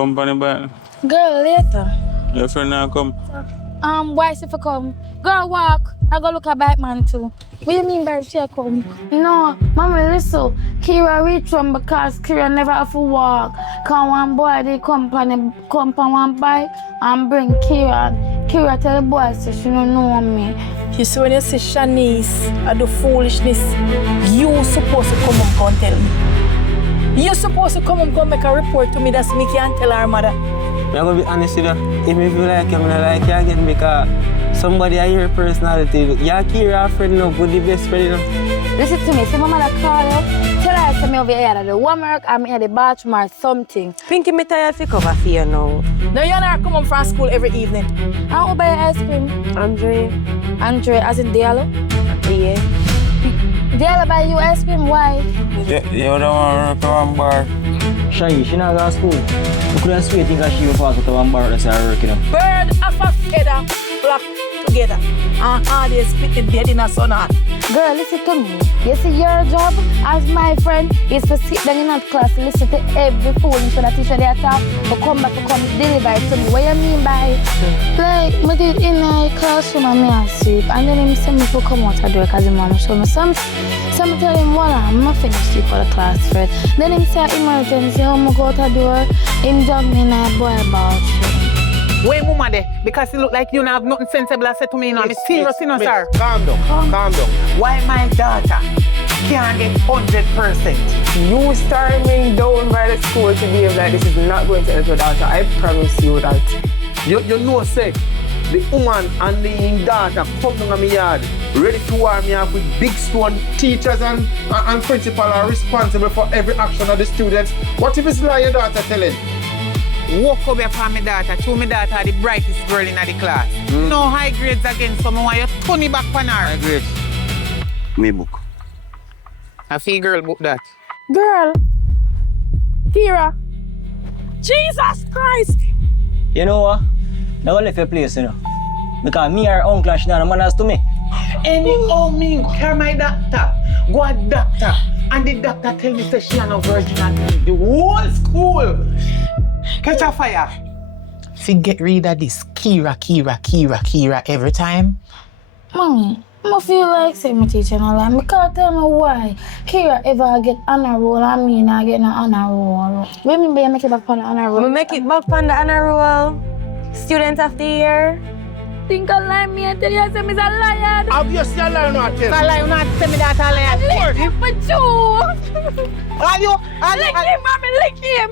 company back? Girl, later. Your friend now come? Why if I come? Girl, walk. I go look at Badmind too. What do you mean by she come? No, Mama, listen. Kira reach one because Kira never have to walk. Cause one boy they come on one bike and bring Kira. Kira tell the boy say she don't know me. You see when you see Shanice and the foolishness, you supposed to come and go and tell me. You supposed to come and go make a report to me that me can't tell her mother. I'm gonna be honest with you. If you feel like I'm not like you again because somebody I hear personality. Yeah, Kira friend no good the best friend. Listen to me, say my mother call you. Tell her I me over here at the homework, I'm in the bathroom or something. Pinky, me tired to cover for you now. No, you're not coming from school every evening. I want to buy ice cream. Andre. Andre, as in Diallo? Yeah. Diallo buy you ice cream, why? You don't want to come bar. Shai, she not go to school. You couldn't swear think that she will pass to one bar that's her work, you know. Bird of a feather flock together. And they split the dead in a sun hot. Girl, listen to me. You see your job as my friend is to sit down in that class and listen to every foolish that teacher they talk to come back to come deliver it to me. What you mean by like I did in a classroom and me sleep and then him say me to come out of the door because his mom show me some tell him well I'm not finished sleep for the class friend. Then him say emergency, I'm go out the door, him jump me in a boy bathroom. Wait, mama there, because it look like you don't have nothing sensible to say to me, you know. I'm serious, you know, sir. Calm down, calm down. Why my daughter can't get 100%? You start me down by the school to behave like this is not going to help your daughter. I promise you that. You know, say, the woman and the daughter come down on my yard, ready to warm me up with big stone. Teachers and principal are responsible for every action of the students. What if it's like your daughter telling? Walk over for my daughter. Show my daughter the brightest girl in the class. No high grades again, so I want you to turn it back on her. High grades. Me book. A fee girl book that. Girl, Kira, Jesus Christ! You know what? Now I left your place, you know. Because me or uncle she not manners to me. Any old me carry my doctor. Go a doctor. And the doctor tell me that she is no virgin and the whole school. Catch a fire. If you get rid of this Kira every time. Mommy, I feel like saying my teacher no lie. I can't tell me why Kira ever get honor roll and me not get no honor roll. What do you mean by make it back on the honor roll? We make it back on the honor roll. Student of the year. Think I lie me and tell you I say me a liar. Obviously, I'm not telling. I lie, not tell me that I lie. Lick him for you. Are you? Lick him, mommy, lick him.